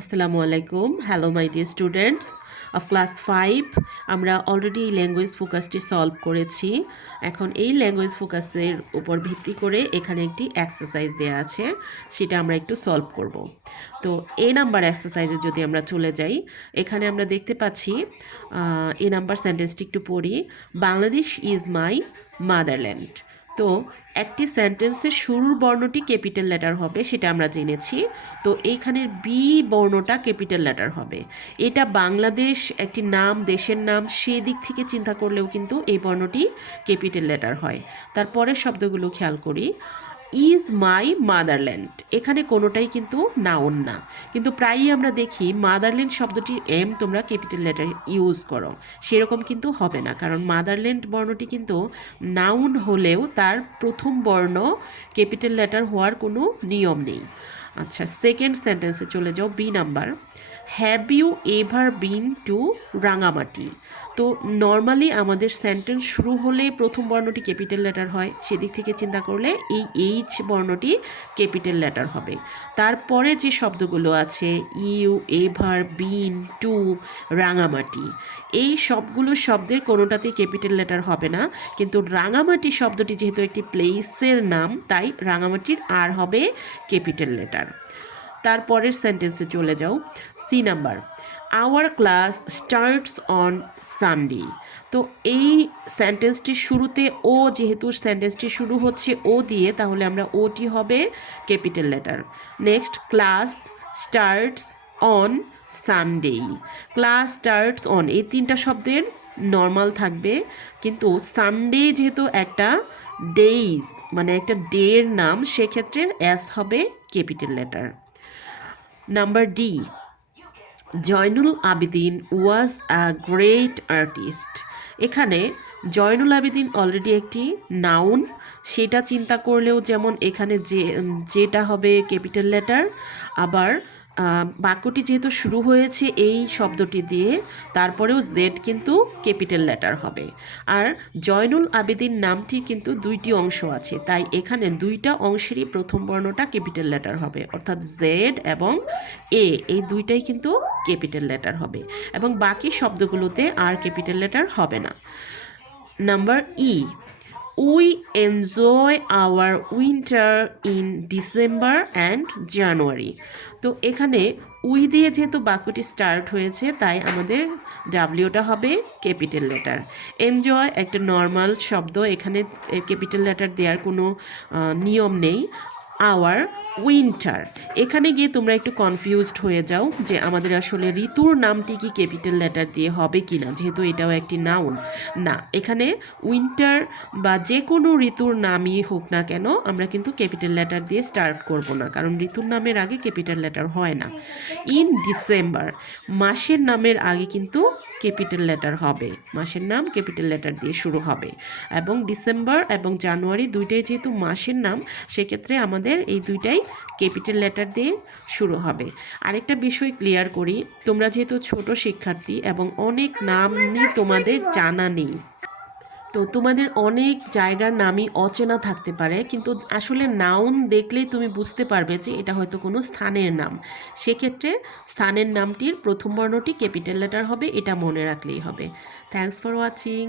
আসসালামু আলাইকুম। Hello my dear students of class 5। আমরা অলরেডি ল্যাঙ্গুয়েজ ফোকাসটি সলভ করেছি। এখন এই ল্যাঙ্গুয়েজ ফোকাসের উপর ভিত্তি করে এখানে একটি এক্সারসাইজ দেওয়া আছে, সেটা আমরা একটু সলভ করব। তো এ নাম্বার এক্সারসাইজে যদি আমরা চলে যাই, এখানে আমরা দেখতে পাচ্ছি এ নাম্বার সেন্টেন্সটি একটু পড়ি। Bangladesh is my motherland. তো একটি সেন্টেন্সের শুরুর বর্ণটি ক্যাপিটাল লেটার হবে, সেটা আমরা জেনেছি। তো এইখানের বি বর্ণটা ক্যাপিটাল লেটার হবে। এটা বাংলাদেশ একটি নাম, দেশের নাম, সেই দিক থেকে চিন্তা করলেও কিন্তু এই বর্ণটি ক্যাপিটাল লেটার হয়। তারপরের শব্দগুলো খেয়াল করি। ইজ মাই মাদারল্যান্ড, এখানে কোনোটাই কিন্তু নাউন না, কিন্তু প্রায়ই আমরা দেখি মাদারল্যান্ড শব্দটির এম তোমরা ক্যাপিটাল লেটার ইউজ করো, সেরকম কিন্তু হবে না, কারণ মাদারল্যান্ড বর্ণটি কিন্তু নাউন হলেও তার প্রথম বর্ণ ক্যাপিটাল লেটার হওয়ার কোনো নিয়ম নেই। আচ্ছা, সেকেন্ড সেন্টেন্সে চলে যাও, B number. Have you ever been to Rangamati? তো নর্মালি আমাদের সেন্টেন্স শুরু হলে প্রথম বর্ণটি ক্যাপিটাল লেটার হয়, সেদিক থেকে চিন্তা করলে এই এইচ বর্ণটি ক্যাপিটাল লেটার হবে। তারপরে যে শব্দগুলো আছে you, ever, been, to, Rangamati, এই সবগুলো শব্দের কোনোটাতেই ক্যাপিটাল লেটার হবে না, কিন্তু রাঙামাটি শব্দটি যেহেতু একটি প্লেসের নাম, তাই রাঙামাটির আর হবে ক্যাপিটাল লেটার। তারপরের সেন্টেন্সে চলে যাও, C number. Our class starts on Sunday. তো এই সেন্টেন্সটির শুরুতে ও, যেহেতু সেন্টেন্সটি শুরু হচ্ছে ও দিয়ে, তাহলে আমরা ওটি হবে capital letter. Next, class starts on Sunday. Class starts on, এই তিনটা শব্দের নর্মাল থাকবে, কিন্তু সানডে যেহেতু একটা ডেইজ মানে একটা ডের নাম, সেক্ষেত্রে এস হবে capital letter. Number D, Zainul Abedin was a great artist. এখানে জয়নুল আবেদিন অলরেডি একটি নাউন, সেটা চিন্তা করলেও যেমন এখানে যেটা হবে ক্যাপিটাল লেটার। আবার বাক্যটি যেহেতু শুরু হয়েছে এই শব্দটি দিয়ে, তারপরেও জেড কিন্তু ক্যাপিটাল লেটার হবে। আর জয়নুল আবেদিন নামটি কিন্তু দুইটি অংশ আছে, তাই এখানে দুইটা অংশেরই প্রথম বর্ণটা ক্যাপিটাল লেটার হবে, অর্থাৎ জেড এবং এ, এই দুইটাই কিন্তু ক্যাপিটাল লেটার হবে, এবং বাকি শব্দগুলোতে আর ক্যাপিটাল লেটার হবে না। Number E, we enjoy our winter in December and January. তো এখানে উই দিয়ে যেহেতু বাক্যটি স্টার্ট হয়েছে, তাই আমাদের ডাব্লিউটা হবে ক্যাপিটাল লেটার। এনজয় একটা নর্মাল শব্দ, এখানে ক্যাপিটাল লেটার দেওয়ার কোনো নিয়ম নেই। আওয়ার উইন্টার, এখানে গিয়ে তোমরা একটু কনফিউজড হয়ে যাও যে আমাদের আসলে ঋতুর নামটি কি ক্যাপিটাল লেটার দিয়ে হবে কি না, যেহেতু এটাও একটি নাউন। না, এখানে উইন্টার বা যে কোনো ঋতুর নামই হোক না কেন, আমরা কিন্তু ক্যাপিটাল লেটার দিয়ে স্টার্ট করব না, কারণ ঋতুর নামের আগে ক্যাপিটাল লেটার হয় না। ইন ডিসেম্বর, মাসের নামের আগে কিন্তু ক্যাপিটাল লেটার হবে, মাসের নাম ক্যাপিটাল লেটার দিয়ে শুরু হবে। এবং ডিসেম্বর এবং জানুয়ারি দুইটাই যেহেতু মাসের নাম, সেক্ষেত্রে আমাদের এই দুইটাই ক্যাপিটাল লেটার দিয়ে শুরু হবে। আরেকটা বিষয় ক্লিয়ার করি, তোমরা যেহেতু ছোট শিক্ষার্থী এবং অনেক নাম নিয়ে তোমাদের জানা নেই, তো তোমাদের অনেক জায়গার নামই অচেনা থাকতে পারে, কিন্তু আসলে নাউন দেখলেই তুমি বুঝতে পারবে যে এটা হয়তো কোনো স্থানের নাম। সেক্ষেত্রে স্থানের নামটির প্রথম বর্ণটি ক্যাপিটাল লেটার হবে, এটা মনে রাখলেই হবে। Thanks for watching.